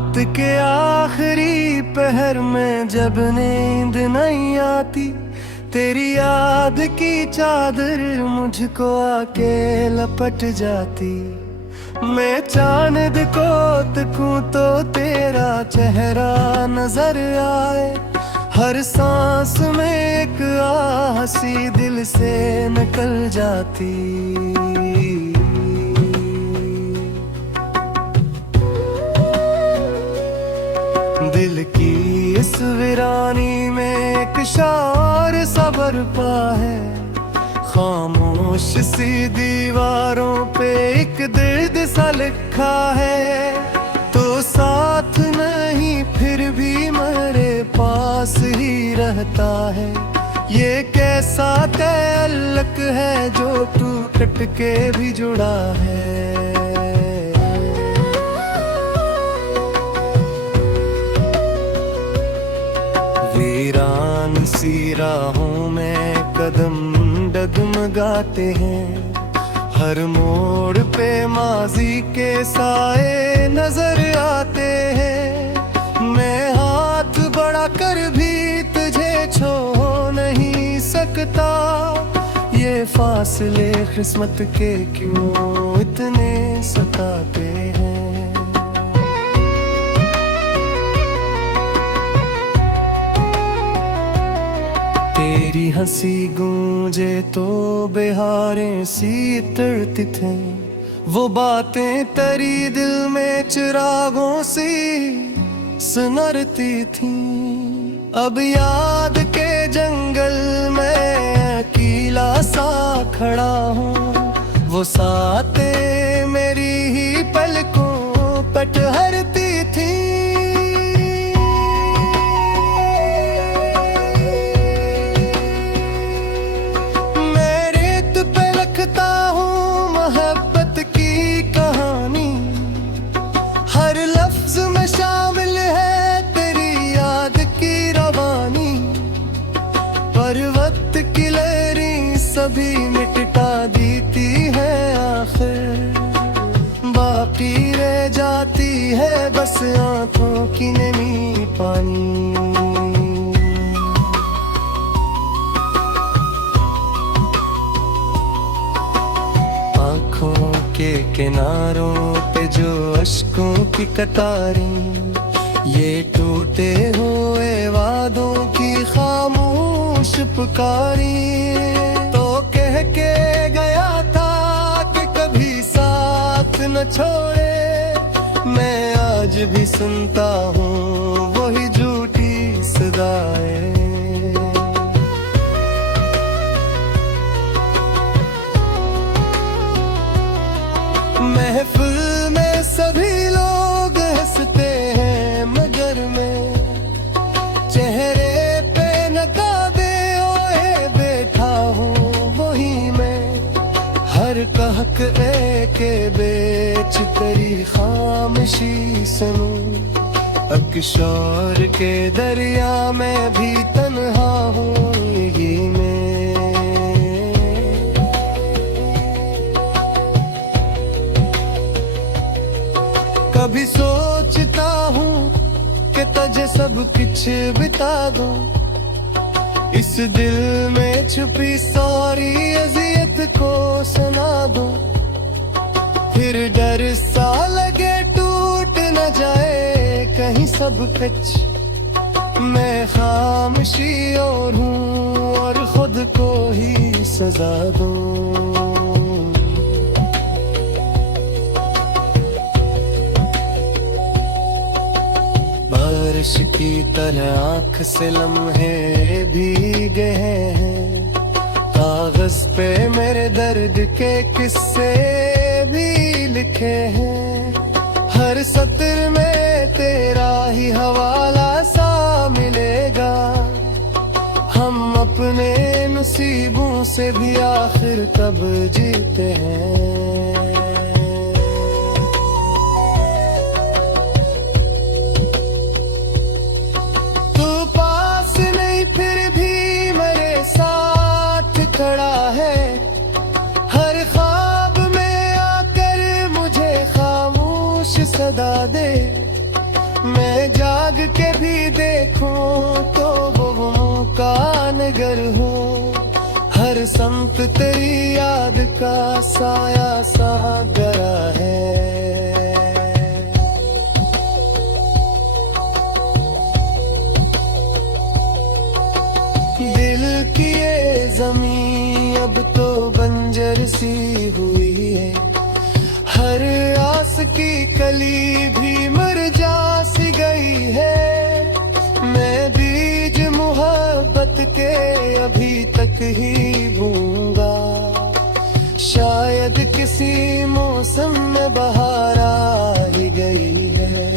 रात के आखिरी पहर में जब नींद नहीं आती, तेरी याद की चादर मुझको आके लपट जाती। मैं चांद को तकूं तो तेरा चेहरा नजर आए, हर सांस में एक आह सी दिल से निकल जाती। दिल की इस वीरानी में एक शार सा बरपा है, खामोश सी दीवारों पे एक दर्द सा लिखा है। तो साथ नहीं फिर भी मेरे पास ही रहता है, ये कैसा तअल्लुक है जो टूट के भी जुड़ा है। वीरान सी राहों में कदम डगमगाते हैं, हर मोड़ पे माजी के साए नजर आते हैं। मैं हाथ बढ़ा कर भी तुझे छू नहीं सकता, ये फासले किस्मत के क्यों इतने सताते हैं। तेरी हंसी गूंजे तो बिहारें सी तड़ती थे, वो बातें तेरी दिल में चिरागों सी सुनरती थी। अब याद के जंगल में अकेला सा खड़ा हूँ, वो सातें मेरी ही पलकों पर ठहरती थी। पर्वत की लहरें सभी मिटा देती है, आखिर बाकी रह जाती है बस आंखों की नमी पानी। आंखों के किनारों पे जो अश्कों की कतारें, ये टूटे हुए वादों की खामोश पुकारी। तो कह के गया था कि कभी साथ न छोड़े, मैं आज भी सुनता हूँ वही झूठी सदाएं। महफिल में सभी लोग हंसते हैं, मगर मैं चेहरे पे नकाबे ओए बैठा हूँ वही मैं। हर कहक के बेच तेरी खामोशी सुनूं, अक्शोर के दरिया में भी तन्हा हूँ ये मैं। कभी सोचता हूँ कि तुझे सब कुछ बिता दूं, इस दिल में छुपी सारी अजियत को सुना दूं। फिर डर सा लगे टूट न जाए कहीं सब कुछ, मैं खामोशी और हूँ और खुद को ही सजा दूं। बारिश की तरह आँख से लम्हे भीगे हैं, कागज पे मेरे दर्द के किस्से भी लिखे हैं। हर सत्र में तेरा ही हवाला सा मिलेगा, हम अपने नसीबों से भी आखिर कब जीते हैं। खड़ा है हर ख्वाब में आकर मुझे खामोश सदा दे, तेरी याद का साया सा गया है। दिल की ये ज़मीं अब तो बंजर सी हुई है, हर आस की कली भी मुरझा सी गई है। मैं बीज मोहब्बत के अभी तक ही बोऊंगा, शायद किसी मौसम में बहार आ ही गई है।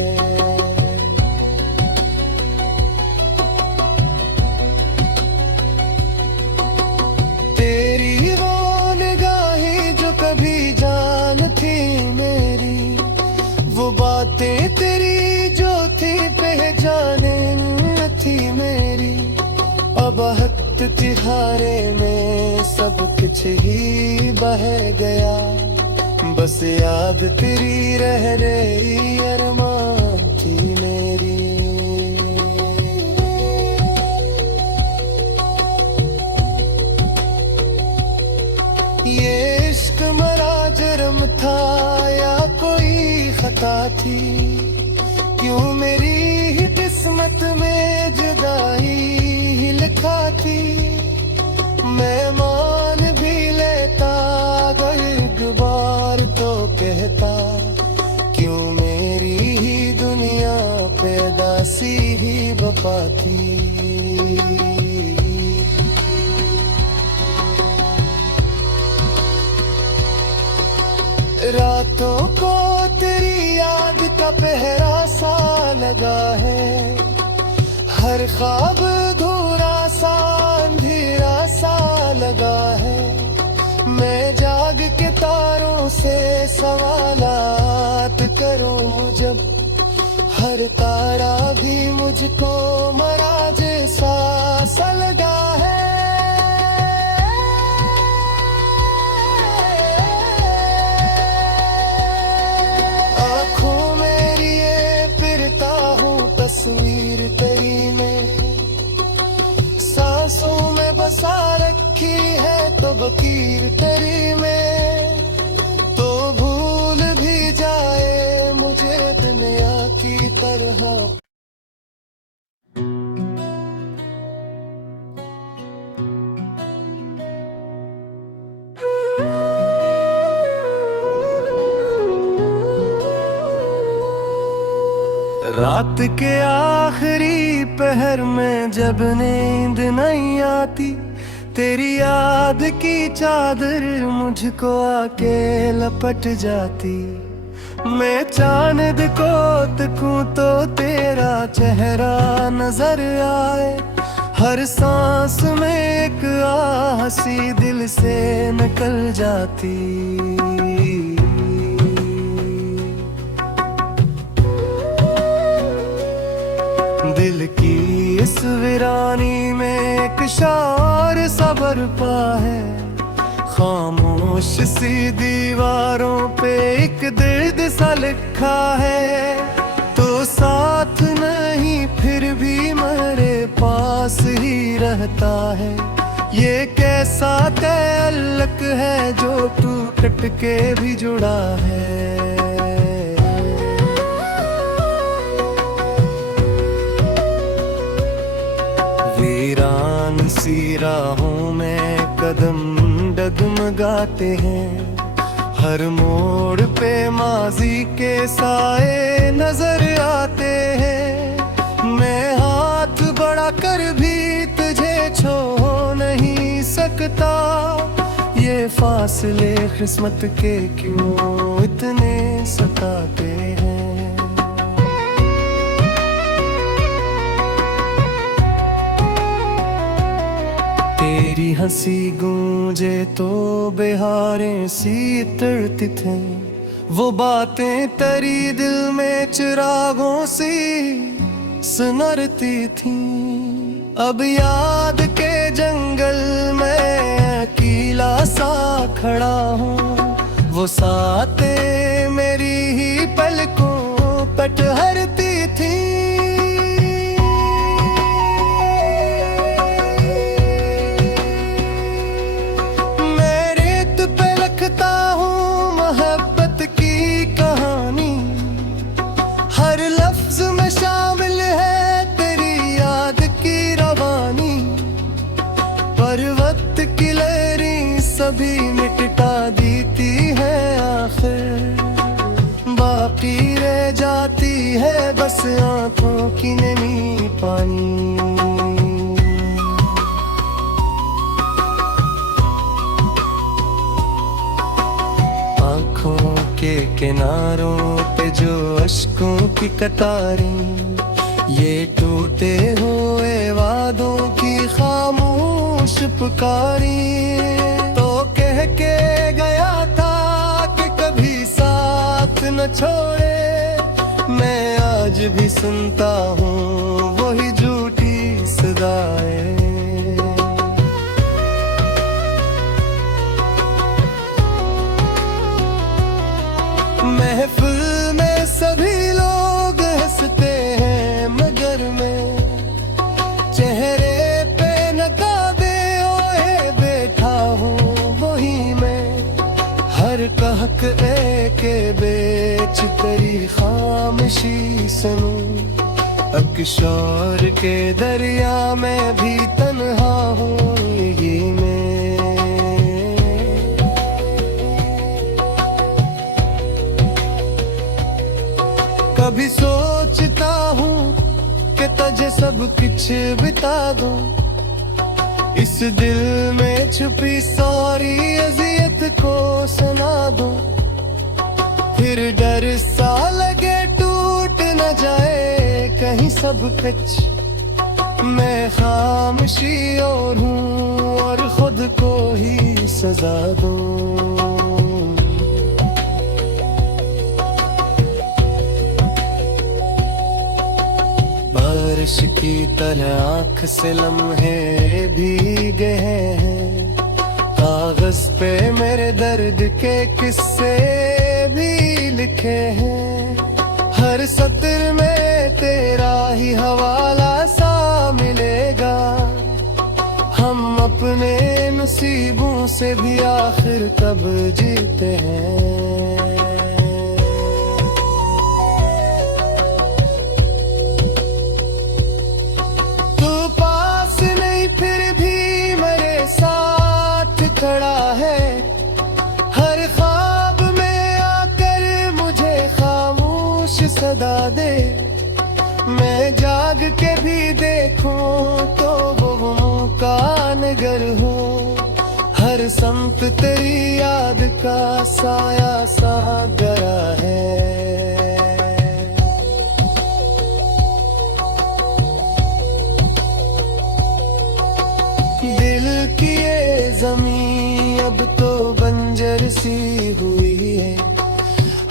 तेरी वो निगाहें जो कभी जान थी मेरी, वो बातें तेरी जो थी पहचाने न थी मेरी। अब वक्त तिहारे में सब कुछ ही बह गया, बस याद तेरी रह रही अरमान थी मेरी। ये इश्क मरा जुर्म था या कोई खता थी, क्यों मेरी ही किस्मत में जुदाई ही लिखा थी। मैं मान भी लेता अगर एक बार तो कहता, क्यों मेरी ही दुनिया पे दासी ही वफा थी। रातों को तेरी याद का पहरा सा लगा है, हर ख्वाब धूरा सा अंधेरा सा लगा है। मैं जाग के तारों से सवालात करूं जब, हर तारा भी मुझको मरा जैसा सा लगा है। तस्वीर तेरी में सांसों में बसा रखी है, तो बकीर तेरी में तो भूल भी जाए मुझे दुनिया की तरह। रात के आखिरी पहर में जब नींद नहीं आती, तेरी याद की चादर मुझको आके लपट जाती। मैं चांद को तकूं तो तेरा चेहरा नजर आए, हर सांस में एक आह सी दिल से निकल जाती। दिल की इस वीरानी में एक शार सा बरपा है, खामोश सी दीवारों पे एक दर्द सा लिखा है। तो साथ नहीं फिर भी मेरे पास ही रहता है, ये कैसा तअल्लुक है जो टूट के भी जुड़ा है। वीरान सी राहों में कदम डगमगाते हैं, हर मोड़ पे माजी के साए नजर आते हैं। मैं हाथ बढ़ा कर भी तुझे छू नहीं सकता, ये फासले किस्मत के क्यों इतने सताते हैं। तेरी हंसी गूंजे तो बिहारें सी तड़ती थे, वो बातें तेरी दिल में चिरागों सी सुनरती थी। अब याद के जंगल में अकेला सा खड़ा हूँ, वो सातें मेरी ही पलकों पर ठहरती थी। आंखों की नमी पानी। आंखों के किनारों पे जो अश्कों की कतारें, ये टूटे हुए वादों की खामोश पुकारी। तो कह के गया था कि कभी साथ न छोड़े, मैं आज भी सुनता हूँ वही झूठी सदाएं। महफिल में सभी लोग हंसते हैं मगर मैं चेहरे पे नकाबे ओए बैठा हूँ वही मैं। हर कहक के बेच तेरी खामोशी सुनूं, अक्शोर के दरिया में भी तन्हा हूँ ये मैं। कभी सोचता हूँ कि तुझे सब कुछ बिता दूं, इस दिल में छुपी सारी अजियत को सुना दूं। फिर डर सा लगे टूट न जाए कहीं सब कुछ, मैं खामोशी और हूँ और खुद को ही सजा दूं। बारिश की तरह आँख से लम्हे भीगे हैं, कागज पे मेरे दर्द के किस्से भी लिखे हैं। हर सत्र में तेरा ही हवाला सा मिलेगा, हम अपने नसीबों से भी आखिर कब जीते हैं। खड़ा है हर ख्वाब में आकर मुझे खामोश सदा दे, मैं जाग के भी देखूं तो वो का नगर हो। हर समत तेरी याद का साया सा गया है। दिल की ये ज़मीं अब तो बंजर सी हुई है,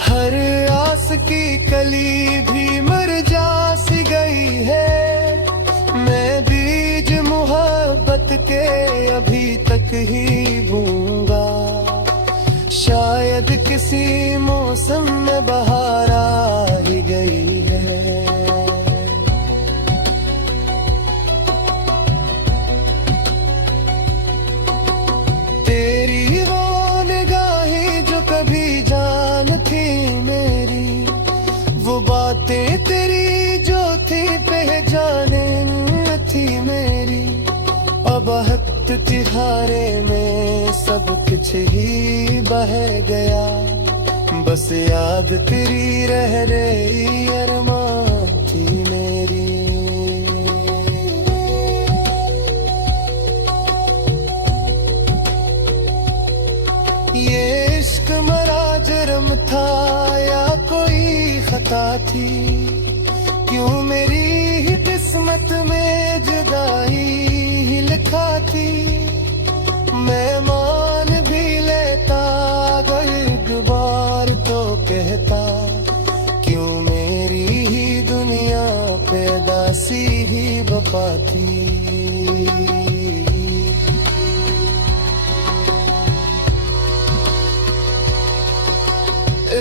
हर आस की कली भी मर जा सी गई है। मैं बीज मोहब्बत के अभी तक ही बोऊंगा, शायद किसी मौसम में बहार आ ही गई है। तेरी वो निगाहें जो कभी जान थी मेरी, वो बातें तेरी जो थी पहचाने थी मेरी। अब वक्त तिहारे में सब कुछ ही बह गया, बस याद तेरी रह रही अरमान थी मेरी। ये इश्क मरा जुर्म था या कोई खता थी, क्यों मेरी ही किस्मत में जुदाई ही लिखा थी। मैं मान भी लेता अगर एक बार तो कहता, क्यों मेरी ही दुनिया पे दासी ही वफा थी।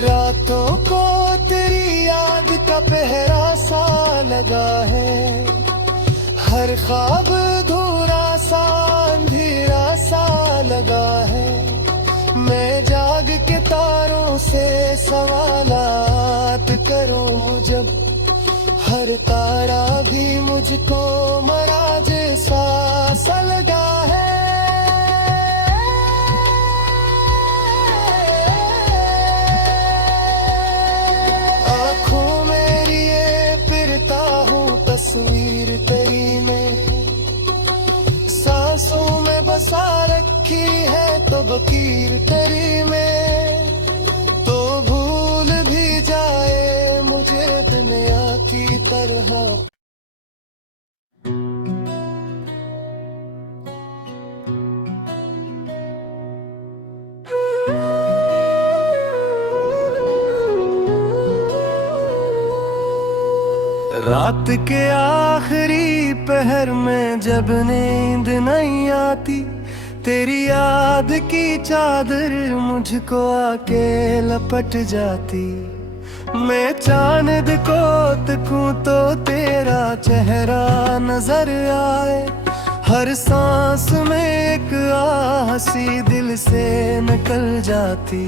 रातों को तेरी याद का पहरा सा लगा है, हर ख्वाब धूरा सा अंधेरा सा लगा है। मैं जाग के तारों से सवालात करूं जब, हर तारा भी मुझको मराज सा लगा है। आँखों मेरी ये फिरता लकीर तेरी में, तो भूल भी जाए मुझे दुनिया की तरह। रात के आखिरी पहर में जब नींद नहीं आती, तेरी याद की चादर मुझको आके लपट जाती। मैं चांद को तकूं तो तेरा चेहरा नजर आए, हर सांस में एक आह सी दिल से निकल जाती।